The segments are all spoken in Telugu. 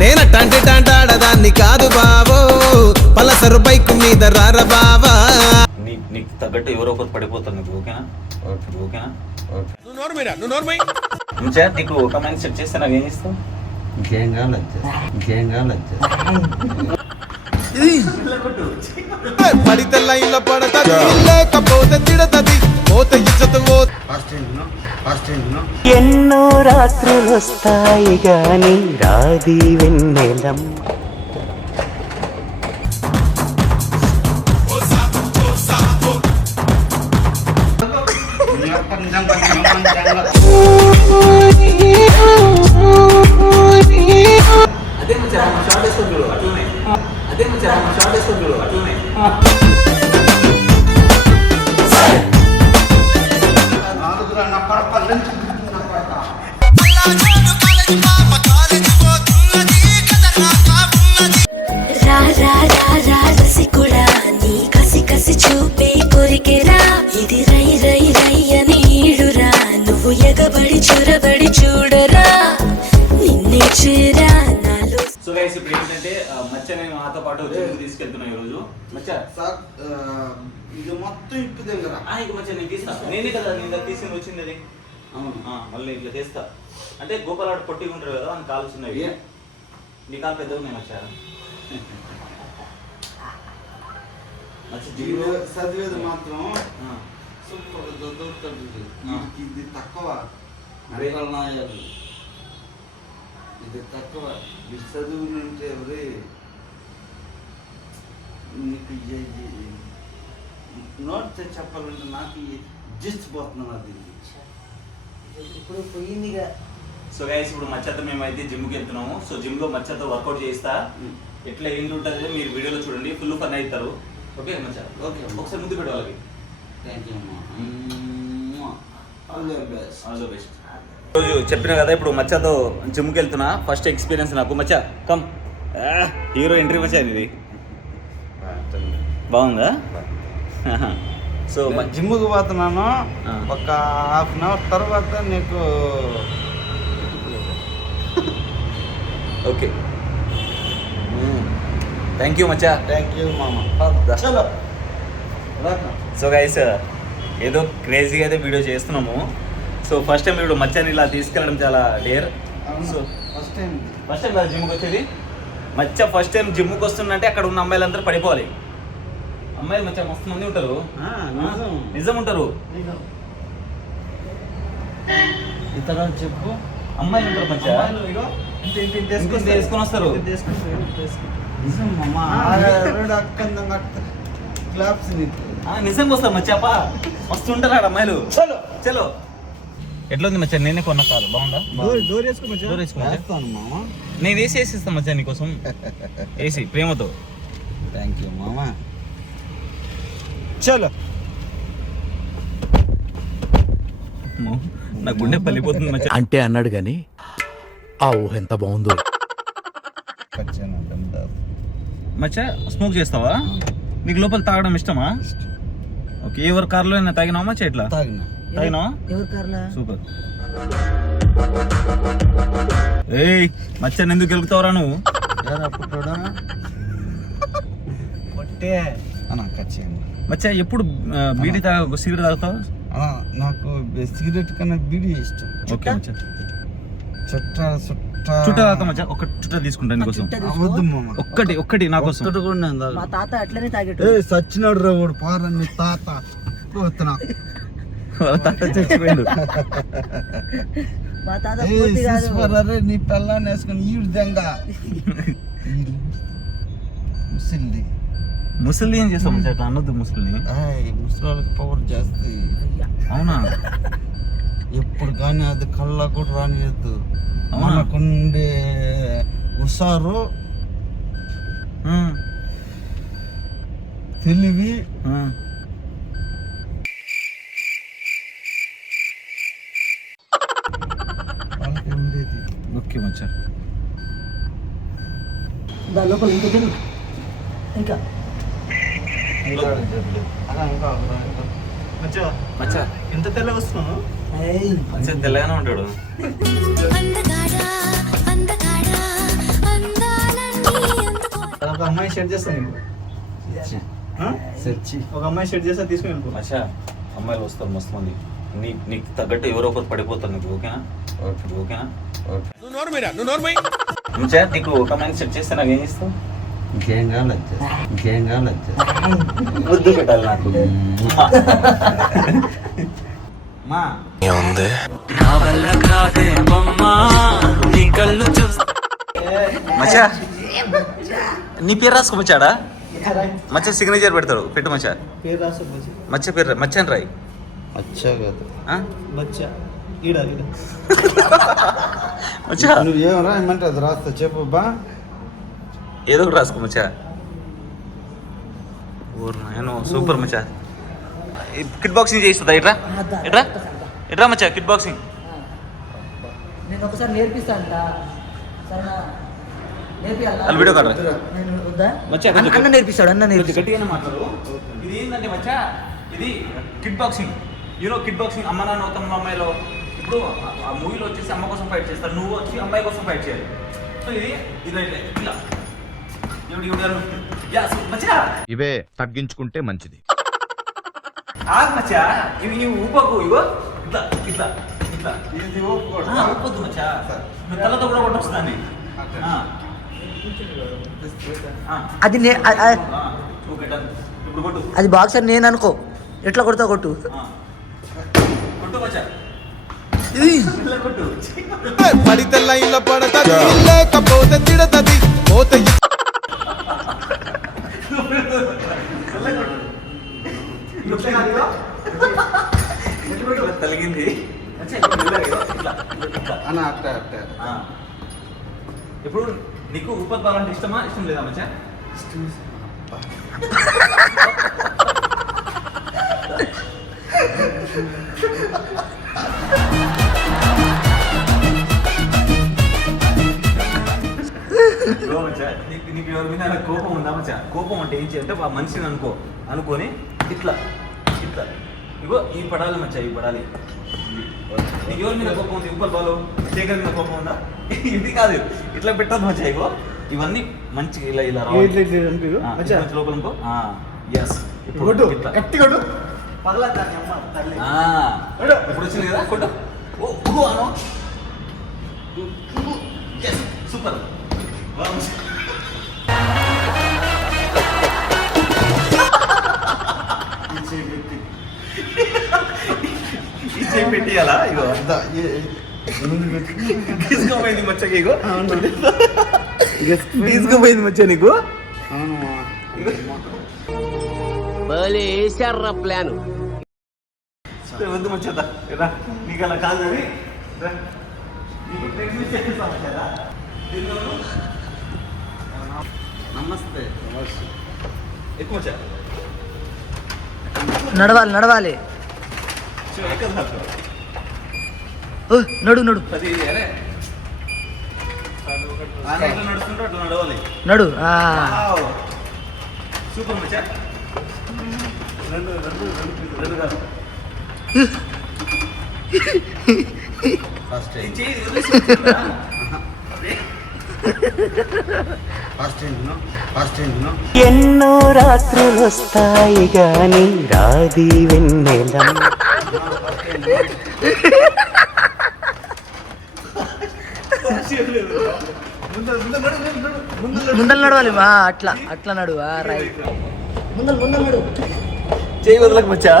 నేనంటే టాంటాడదాన్ని కాదు బావో, పలసరు బైక్ మీద రార బావా. నీకు తగ్గట్టు ఎవరో ఒకరు పడిపోతారు. నీకు ఓకేనా? ఓకేనా? నీకు ఒక మైండ్ సెట్ చేస్తే నాకు ఏం ఇస్తావు? పడితే లైన్లో పడతది, లేకపోతే తిడతది, పోతే ఇచ్చత ఎన్నో రాత్రులు వస్తాయి గాని రాది వెన్నెలం. రసికుడా నీ కసి కసి చూపే కొరికెరా, ఇది రై రై రై అని ఈడురా, నువ్వు ఎగబడి చొరబడి చూడరా, నిన్నే చేరా నాలో. సో గైస్ ఇప్పుడు ఏంటంటే మచ్చ నేను మాతో పాటు జిమ్ తీసుకెళ్తున్నా ఈ రోజు. మచ్చ సార్ ఇది మొత్తం ఇప్పు దగ్గర ఇక మచ్చ నేను తీస్తా. నేనే కదా నేను తీసి వచ్చింది అది. మళ్ళీ ఇట్లా తీస్తా అంటే గోపాలాడు పొట్టిగా ఉంటారు కదా అని కాలు చిన్నవి. నీ కాలు పెద్దగా ఉన్నాయి మచ్చ. చదివేది మాత్రం సూపర్ చదువుతాడు. ఇది తక్కువ, ఇది తక్కువ. ఇది చదువు నుంటే ఎవరి నీకు నోట్ చెప్పాలంటే నాకు జిచ్చిపోతున్నాను అది ఇప్పుడు పోయిందిగా. సో గైస్ ఇప్పుడు మచ్చతో మేమైతే జిమ్కి వెళ్తున్నాము. సో జిమ్ లో మచ్చతో వర్కౌట్ చేయిస్తా. ఎట్లా ఏంటి ఉంటుంది మీరు వీడియోలో చూడండి, ఫుల్ ఫన్ అవుతారు. ఓకే మచ్చ? ఓకే ఒకసారి ముందు పెట్టు వాళ్ళకి. Thank you all the best. All the best. రోజు చెప్పినా కదా ఇప్పుడు మచ్చతో జిమ్కి వెళ్తున్నా. ఫస్ట్ ఎక్స్పీరియన్స్ నాకు. మచ్చ కమ్. హీరో ఎంట్రీ మచ్చ ఇది బాగుందా? సో జిమ్కి పోతున్నాను. ఒక హాఫ్ అన్ అవర్ తర్వాత నీకు okay. Thank you Maccha. Thank you మామ. సో గైస్ ఏదో క్రేజీగా అయితే వీడియో చేస్తున్నాము. సో ఫస్ట్ టైం ఇప్పుడు మచ్చాని ఇలా తీసుకెళ్ళడం చాలా డేర్. సో ఫస్ట్ టైం కదా జిమ్కి వచ్చేది. మచ్చ ఫస్ట్ టైం జిమ్కి వస్తుందంటే అక్కడ ఉన్న అమ్మాయిలందరూ పడిపోవాలి. అమ్మాయిలు మచ్చ మస్తు మంది ఉంటారు. నిజం ఉంటారు. ఇతర చెప్పు. అమ్మాయిలు ఉంటారు మచ్చ. తీసుకొని వస్తారు. నిజంగా వస్తారు మచ్చప్ప. మస్తు ఉంటారు ఆడ అమ్మాయిలు. చలో ఎట్లా ఉంది మచ్చా? నేనే కొన్న కాదు బాగుందా? నేను వేసి వేసిస్తాను మచ్చా నీకోసం. వేసి ప్రేమతో. థ్యాంక్ యూ మామా. చలో. నా గుండె పల్లిపోతుంది మచ్చా. అంటే అన్నాడు గాని ఆ ఊహ ఎంత బాగుందో. మచ్చా స్మోక్ చేస్తావా? నీకు లోపల తాగడం ఇష్టమా? ఓకే. ఎవరి కార్లో అయినా తాగినావా మచ్చా? ఎట్లా తాగినావా? సూపర్. ఏయ్ మచ్చని ఎందుకు గెలుగుతావురా నువ్వు? మచ్చా ఎప్పుడు బీడీ సిగరెట్ తాగుతావు? నాకు సిగరెట్ కన్నా బీడీ ఇష్టం. ఓకే మచ్చా. చుట్టా తాగుతా మచ్చా. ఒక చుట్ట తీసుకుంటా నీకోసం. ఒక్కటి నా కోసం. మా తాత అట్లనే తాగేట. సచ్చినాడు రా వాడు. పారా నీ తాత పోతున్నా. వాళ్ళ తాత చచ్చిపోయాడు. మా తాత నీ పిల్లాన్ని వేసుకుని ఈడు దెంగా ముసలిది. ముసలి ఏం చేస్తాం మచ్చా? అట్లా అన్నది ముసలిని. ముసలి వాళ్ళకి పవర్ చేస్తే. అవునా? ఎప్పుడు కానీ అది కళ్ళ కూడా రానియద్దు. మనకుండే హుషారు, తెలివి వాళ్ళకి ఉండేది. ఓకే మచ్చా. లోపల ఇంకా మచ్చా ఎంత తెల్ల వస్తున్నావు? ఏయ్, మంచిగా తెల్లగానే ఉంటాడు. అందగాడా అందగాడా అందాలన్నీ అందుకో ఒక అమ్మాయి షెడ్ చేస్తాను నీకు ఆ? ఒక అమ్మాయి షెడ్ చేస్తా తీసుకుని వెళ్ళిపో. మచ్చా అమ్మాయిలు వస్తారు మస్తు మంది. నీకు తగ్గట్టు ఎవరో ఒకరు పడిపోతారు నీకు. ఓకేనా? ఓకేనా? మంచిగా నీకు ఒక అమ్మాయిని సెట్ చేస్తే నాకు ఏం చేస్తావు? ముద్దు పెట్టాలి నాకు. మా మచ్చా నీ పేరు రాసుకో మచ్చాడా. మచ్చ సిగ్నేచర్ పెడతాడు. పెట్టు మచ్చా. పేరు రాసు మచ్చ పేరు మచ్చాను రాయి. అచ్చా కాదు ఆ? బచ్చా ఈడ మచ్చా నువ్వు ఏం రాయమంటే అది రాస్తా చెప్పు బా. ఏదో ఒకటి రాసుకో మచ్చా. నేను సూపర్ మచ్చా. కిడ్ బాక్సింగ్ చేయిస్తుందా? ఇట్రా ఇట్రా ఇట్రా మచ్చా. కిడ్ బాక్సింగ్ నేను ఒకసారి నేర్పిస్తాను సరేనా? నేర్పియాలా? అది వీడియో కాదు. నేను వద్దా? మచ్చా, కొంచెం అన్న నేర్పిస్తాడు, అన్న కొంచెం నేర్పిస్తాడు. గట్టిగానే మాట్లాడు. ఇది ఏంటంటే మచ్చా, ఇది kid boxing. You know kid boxing. అమ్మ నాన్న అవుతాం అమ్మాయిలో. ఇప్పుడు ఆ మూవీలో వచ్చేసి అమ్మ కోసం ఫైట్ చేస్తారు, నువ్వు వచ్చి అమ్మాయి కోసం ఫైట్ చేయాలి. సో ఇది ఇది ఇట్లా మచ్చా ఇవే తగ్గించుకుంటే మంచిది. ఆగు మచ్చా. ఇవి ఊపకు. ఇగో ఇట్లా ఇట్లా ఇట్లా ఊపొద్దు మచ్చా. నువ్వు తలతో కూడా కొట్టొస్తుందండి. అది ఓకే డన్. ఇప్పుడు కొట్టు. అది బాక్సర్ నేను అనుకో. ఎట్లా కొడతా కొట్టు. కొట్టు మచ్చా. ఇలా కొట్టు. పడితే లైన్లో పడతది, లేకపోతే తిడతది. పోతే తలిగింది. అన్న అట్ట అట్ట ఇప్పుడు నీకు ఉపత్ బాల్ అంటే ఇష్టమా ఇష్టం లేదా మచ్చా? నీకు ఎవరి మీద కోపం ఉందా మచ్చా? కోపం అంటే ఏం చేయాలంటే ఆ మనిషిని అనుకొని ఇట్లా ఇట్లా ఇగో ఈ పడాలి మచ్చా. ఈ పడాలి. నీకు ఎవరి మీద కోపం ఉంది? ఉపల్ బాలు శేఖర్ మీద కోపం ఉందా? ఇది కాదు, ఇట్లా పెట్టదు మచ్చా. ఇగో ఇవన్నీ మంచిగా ఇలా ఇలా రావాలి. మంచి లోపల ఇంకో ఎస్. ఇప్పుడు ఇట్లా గట్టి కొట్టు పగలద్దాన్ని అమ్మ తల్లి. ఇప్పుడు వచ్చింది కదా కొట్టు. ఓ అను. సూపర్. ఈ చేయి పెట్టియాలా? ఇగో తీసుకోపోయింది మచ్చకి. ఇగో తీసుకోపోయింది మచ్చ నీకు. వద్దు మచ్చా. నీకు అలా కాదు కానీ నీకు టెక్నిక్ చేస్తా మచ్చా. నమస్తే ఎక్కువ మచ్చా. నడవాలి నడవాలి. ఎక్కడ నడు నడు అది అరే నడుస్తుంటే అట్లా నడవాలి. నడు. సూపర్ మచ్చా. రెండు కాదు. ఫస్ట్ ఈ చేయి వదిలేసి ఫస్ట్ ఏంటి ఎన్నో రాత్రులొస్తాయి గాని రాది వెన్నెలం. ముందర నడవాలి. అట్లా అట్లా నడు. రైట్. ముందర ముందర నడు. చేయి వదలకు మచ్చా.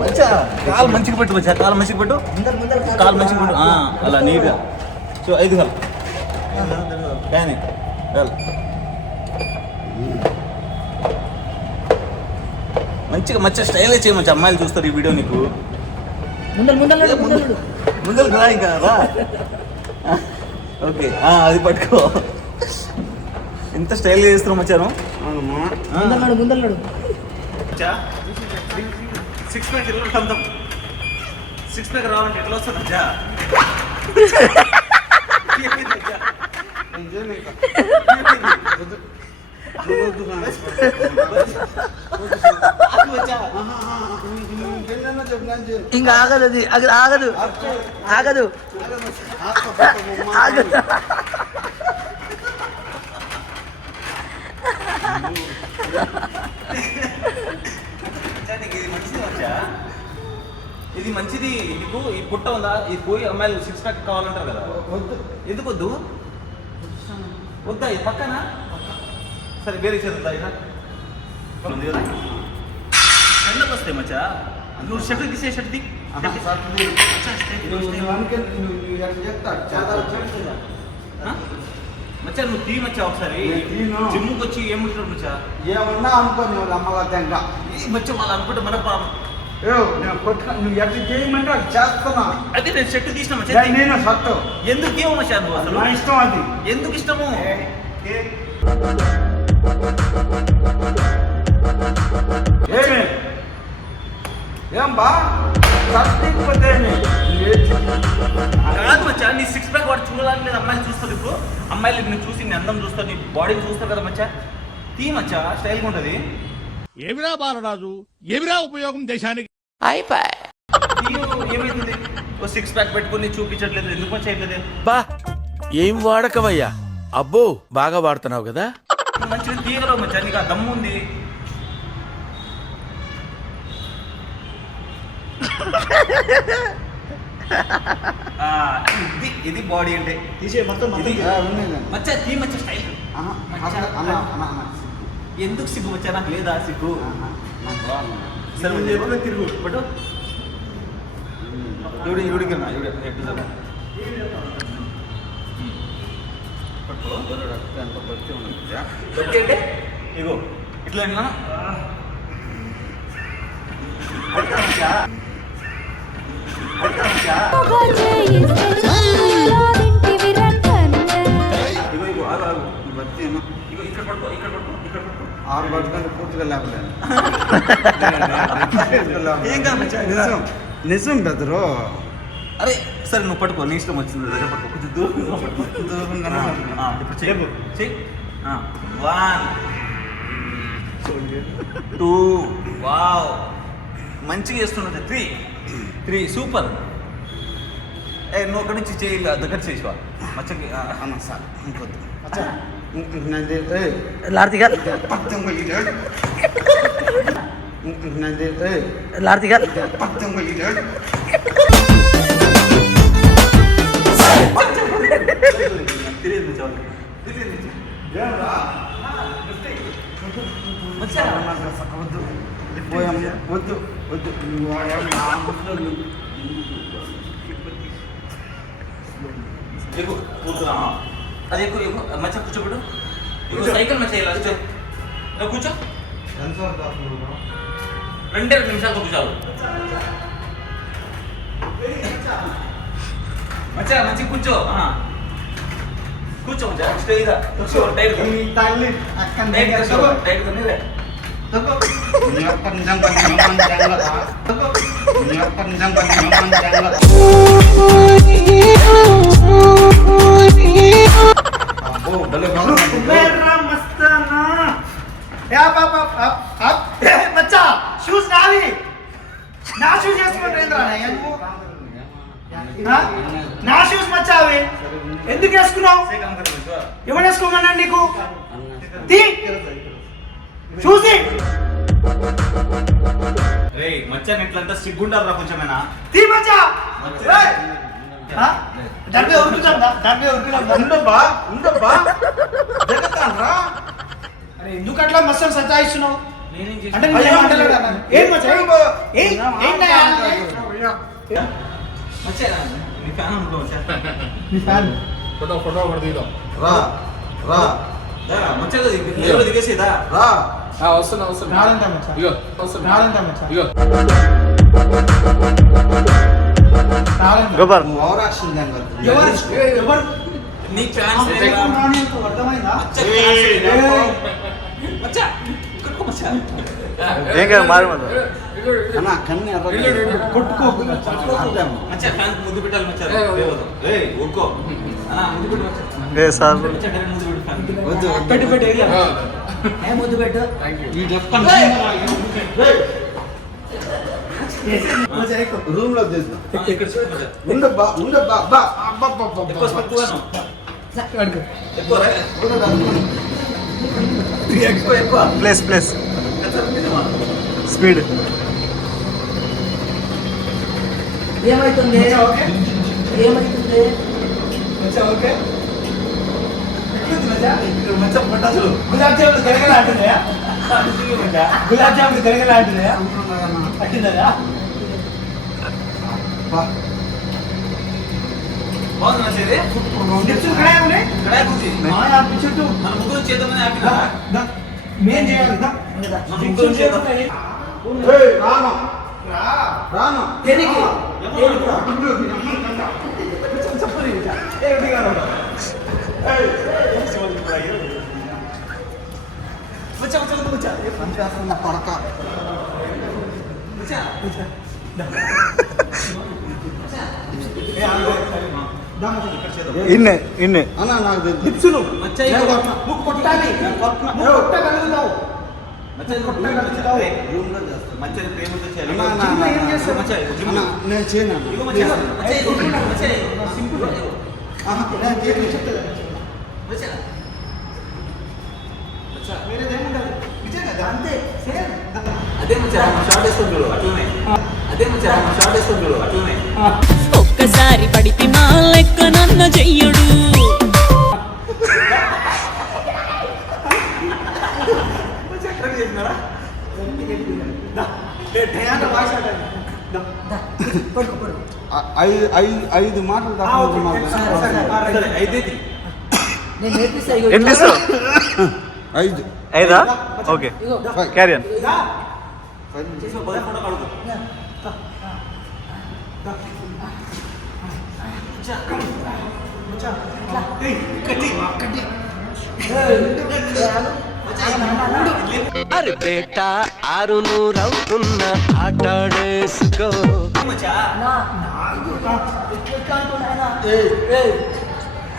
మచ్చా కాలు మంచిగా పెట్టు మచ్చా. కాలు మంచిగా పెట్టు. కాలు మంచిగా పెట్టు. అలా నీట్గా. సో 5 కాలు కానీ మంచిగా మంచిగా స్టైల్ చేయమచ్చు. అమ్మాయిలు చూస్తారు ఈ వీడియో. నీకు ముందర ముందర నడు. ముందర నడు. ముందర రా ఇంకా రా. ఓకే అది పట్టుకో. ఎంత స్టైల్ చేస్తున్నావు మచ్చాను. ముందర నడు. ముందర నడు. 6 ప్యాక్ కందం. 6 ప్యాక్ రావాలంటే ఎట్లా వస్తుంది మచ్చా? ఇంకా ఆగదు అది అది ఆగదు ఆగదు ఆగదు ఇది మంచిది మచ్చా, ఇది మంచిది. నీకు ఈ పుట్ట ఉందా, ఇది పోయి అమ్మాయిలు 6 ప్యాక్ కావాలంటారు కదా, ఎందుకు వద్దు? వద్దా ఇది పక్కన? సరే వేరే చేద్దా ఇక ఉంది కదా, ఎండకు వస్తాయి మచ్చా. నువ్వు షర్ట్ తీసే షర్ట్ తీ. మచ్చా నువ్వు తీ మచ్చా ఒకసారి. జిమ్కి వచ్చి ఏముంటున్నాడు మచ్చా? ఏమన్నా అనుకోని అమ్మగా మచ్చా వాళ్ళు అనుకుంటే మన ప్రాబ్లం. నువ్వు ఎట్లా చేయమంటే అది చేస్తున్నా. అదే నేను షర్ట్ తీసిన మచ్చా. నేను షర్ట్ ఎందుకు ఏమో మచ్చా నువ్వు అసలు? నా ఇష్టం అది. ఎందుకు ఇష్టము? ఏమి ఏం బా సర్టిపోతే కాదు మచ్చా, నీ 6 ప్యాక్ వాడు చూడాలని లేదు. అమ్మాయిలు చూస్తారు ఇప్పుడు, అమ్మాయిలు నేను చూసి నీ అందం చూస్తారు, నీ బాడీని చూస్తారు కదా మచ్చా. తీ మచ్చా, స్టైల్గా ఉంటుంది. ఏమిరా బాలరాజు, ఏమిరా ఉపయోగం దేశానికి? ఏమైతుంది? ఓ 6 ప్యాక్ పెట్టుకుని చూపించట్లేదు, ఎందుకు మచ్చా చేయట్లేదు? బా ఏం వాడకవయ్యా, అబ్బో బాగా వాడుతున్నావు కదా. మంచిగా తీయగలవు మచ్చా, నీకు ఆ దమ్ము ఉంది. ఇది బాడీ అంటే తీసే మొత్తం మచ్చా, తీ మచ్చా స్టైల్. ఎందుకు సిగ్గు మచ్చా? నాకు లేదా సిగ్గు? సరే తిరుగు పట్టు. ఇవిడికి ఇగో ఇట్లా ఇక్కడ పడుకో, ఇక్కడ పడుకో, ఇక్కడ పడుకో. 6 గంటలు పూర్తిగా లేపలేదు. ఏం కాదు మచ్చా, నిజం బెదరు. అరే సరే నువ్వు పట్టుకో, నీ ఇష్టం వచ్చింది దగ్గర పట్టుకో, కొంచెం దూరంగా పట్టుకో. ఇప్పుడు చెయ్యి. 1 2 వావ్ మంచిగా చేస్తున్నది. 3 సూపర్. నువ్వు అక్కడి నుంచి చేయి దగ్గర చేసివా మచ్చకి అన్న సార్ ఇంకొద్దు. లార్తిగా లార్తిగా వద్దు వద్దు అది ఎక్కువ మచ్చ కూర్చోబెడు. సైకిల్ మచ్చ కూర్చో. 2 నిమిషాలు కూర్చోాలి మచ్చా. మంచి కూర్చో, కూర్చో మచ్చా. స్టేగా కూర్చో. టైట్ బచ్చా షూస్ నావి, నా షూస్ వేసుకుంటా. నా షూస్ మచ్చా అవి ఎందుకు వేసుకున్నావు? ఎవరు వేసుకోమన్నాడు నీకు? చూసి మచ్చా ఇట్లంతా సిగ్గుంటారా కొంచెమేనా? తీ మచ్చా. డబ్బే ఉరుకుతుందా? డబ్బే ఉరుకుతుందా? ఉండబ్బా ఉండబ్బా జగతాన్రా. అరే ఎందుకు అట్లా మస్తు సతాయిస్తున్నావు? అంటే ఏం మచ్చా? నీ ఫ్యాన్ అనుకో నీ ఫ్యాన్ ఫోటో ఒకటి తీద్దాం. రా రా మచ్చా దిగేసేదా? రా వస్తున్నా రాడంతా మచ్చా. ఇగో రాడంతా మచ్చా. ఇగో ఓవర్ యాక్షన్ ఎవరు నీ ఫ్యాన్స్ అర్థమైందా? మచ్చా ఇక్కడికో మచ్చా. అన్న కన్ను కొట్టుకో మచ్చా ఫ్యాన్ ముద్దు పెట్టాలి మచ్చా. ఊరుకో. అలా ముందు పెట్టు మచ్చా. ఏ సార్ మచ్చా డైరెక్ట్ ముందు పెట్టు ఫ్యాన్. వద్దు పెట్టు పెట్టు ఏరియా ఏ ముద్దు పెట్టు ఈ లెఫ్ట్ రూమ్ లో చేద్దాం ఇక్కడ చూడు మచ్చా. ఉండబ్బా ఎక్కువ స్పెక్ట్ పోను. అడుగు ఎక్కువ రా. ఎక్కువ ప్లేస్ మచ్చా నిజమా? స్పీడ్ ఏమైతుంది ఓకే ఏమైతుంది ఓకే మచ్చా పట్టాసులు. గులాబ్ జామున్ గరగల అంటుందా గులాబ్ జామున్ గరగల అంటుందా అట్టిందా బాగుంది మచ్చా ఇది. నిప్చులు కడాయి ఉన్నాయి కడాయి కూర్చి. చుట్టూ మన ముగ్గురు చేద్దామని హ్యాపీనా? మేం చేయాలి మన ముగ్గురు చేద్దాం. రాను దేనికి పడక ఇన్నే అన్న నాకు తెలుసు మచ్చా ఇది నువ్వు కొట్టాలి నువ్వు కొట్టగలుగుతావు మచ్చా ప్రేమతో చేయాలి. అన్నా, అన్నా, అన్నా, ఏం చేస్తావు? మచ్చా జిమ్ అన్న, నేను చేయను ఇగో మచ్చా. మచ్చా ఇగో. మచ్చా సింపుల్. నేను చేయను చెప్తా మచ్చా. మచ్చా వేరేదేముండదు నిజంగా అంతే సేమ్ అదే మచ్చా షార్ట్ వేస్తాం చూడు అట్లనే. అదే మచ్చా షార్ట్ వేస్తాం చూడు అట్లనే. ఒక్కసారి పడితే మా లెక్క నన్న చెయ్యడు మచ్చా కరెక్ట్ చేసినారా? ఐదు మాటలు సరే అయితేది. నేను నేర్పిస్తా ఇగో ఐదు ఐదా ఓకే ఇగో క్యారియన్ చేసిన బదులు ఫోటో కడుగు. అరే బేట 600 అవుతున్న ఆటాడేసుకో మచ్చా నా ఇట్లా అంటున్నాయనా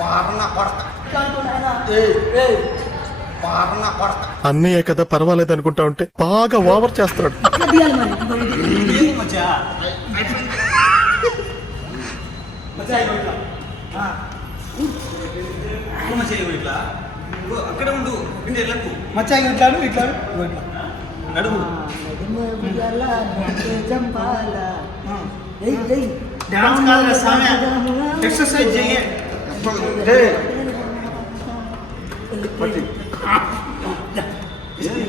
పారణ కొడత ఇట్లా అంటున్నాయనా పారణ కొడత అన్నయ్య కదా పర్వాలేదు అనుకుంటా ఉంటే బాగా ఓవర్ చేస్తున్నాడు. ఇట్లా తీయాలి మరి ఏంది మచ్చా? మచ్చా ఇగో ఇట్లా. ఇగో మచ్చా ఇగో ఇట్లా. ఇగో అక్కడే ఉండు. ఇంటి వెళ్ళకు. మచ్చా ఇట్లాను ఇట్లాను నడుము. డాన్స్ కాదు సామే ఎక్సర్సైజ్ చెయ్యే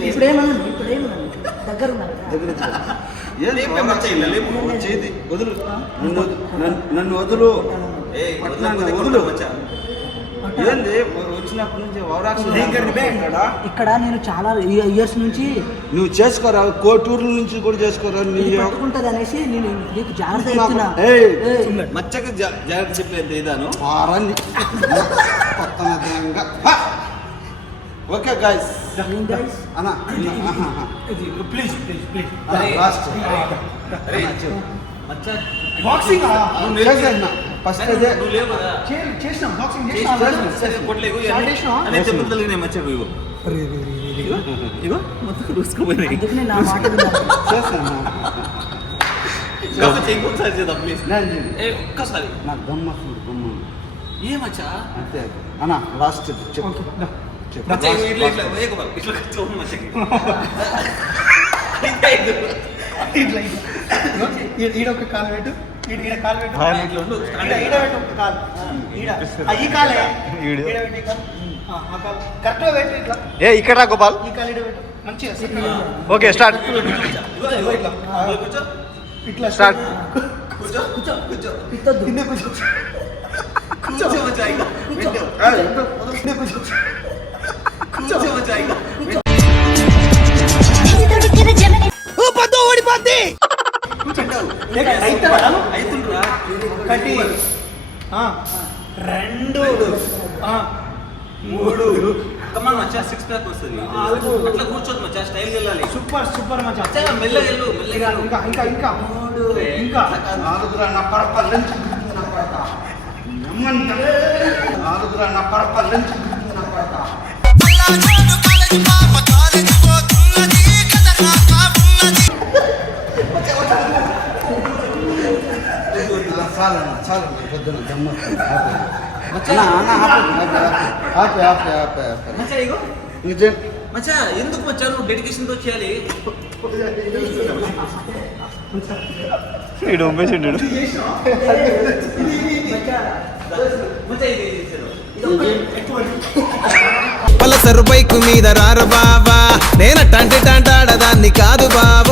ఇప్పుడేమన్నా దగ్గర ఉన్నారు లేపే మచ్చా ఇలా లేపు. చేతి వదులు నన్ను వదులు ఏయ్ నన్ను వదలు మచ్చా. ఏంది వచ్చినప్పటి నుంచి ఇక్కడ నేను చాలా ఇయర్స్ నుంచి నువ్వు చేసుకోరా కోటూర్ల నుంచి కూడా చేసుకోరా నీ ఇది పట్టుకుంటది అనేసి నేను నీకు జాగ్రత్త చెప్తున్నా ఏయ్, మచ్చకి జాగ్రత్త చెప్పలేదు ఇదాను. వారాన్ని కొత్తగా ఓకే గాయస్ ఏం guys? అన్న please please please. Last Maccha boxing first అదే నువ్వు లేవు కదా. చేసినాం బాక్సింగ్ సరే కొట్టలేవు. అనే చెప్పులు మచ్చకు ఇగో. ఇగో మొత్తం చూసుకోపోయినాయి. అందుకనే నా మాట విన్నాను. చేస్తాను కాకపోతే ఇంకొకసారి చేద్దాం ప్లీజ్. ఏ ఒక్కసారి. నాకు గమ్మ గమ్మ ఏ మచ్చా? అంతే అన్న లాస్ట్ చెప్పు మచ్చా ఇగో ఇట్లా ఇట్లా ఏ గోపాల్ ఇట్లా చూడు మచ్చకి. ఈడొక కాలు పెట్టు ఈడ కాలు పెట్టు ఇట్లా ఉండు. ఈడ పెట్టు ఒక కాలు ఈ కాలే ఈడ పెట్టు ఈ కాలు ఆ కాలు కరెక్ట్గా పెట్టు ఇట్లా ఏ ఇక్కడ రా గోపాల్ ఈ కాలు ఈడ పెట్టు మంచిగా ఓకే స్టార్ట్ ఇగో ఇట్లా. కూర్చో. ఇట్లా స్టార్ట్ కూర్చో. కూర్చో. కూర్చో. పిత్తొద్దు. కింద కూర్చో కూర్చో మచ్చా ఇగో. కూర్చో మచ్చా ఇగో. అయితుండ్రా. కట్టి రెండు మూడు కమాన్ మచ్చా 6 ప్యాక్ వస్తుంది. అట్లా కూర్చోదు మచ్చా స్టైల్ వెళ్ళాలి. సూపర్ సూపర్ మచ్చా మచ్చా మెల్లగా వెళ్ళు మెల్లగా వెళ్ళు. ఇంకా ఇంకా ఇంకా ఇంకా నాలుగు నా పడప లంచ్ నా పడప వద్దురా నా పరప లంచ్ నా పరప చాలు పొద్దున గమ్మత్తు మచ్చా ఇగో మచ్చా ఎందుకు మచ్చా నువ్వు డెడికేషన్ తో చేయాలి వీడు ఉమ్మేసిండు పలసరు బైకు మీద రార బావా నేనట్టంటి టాంటాడదాన్ని కాదు బావా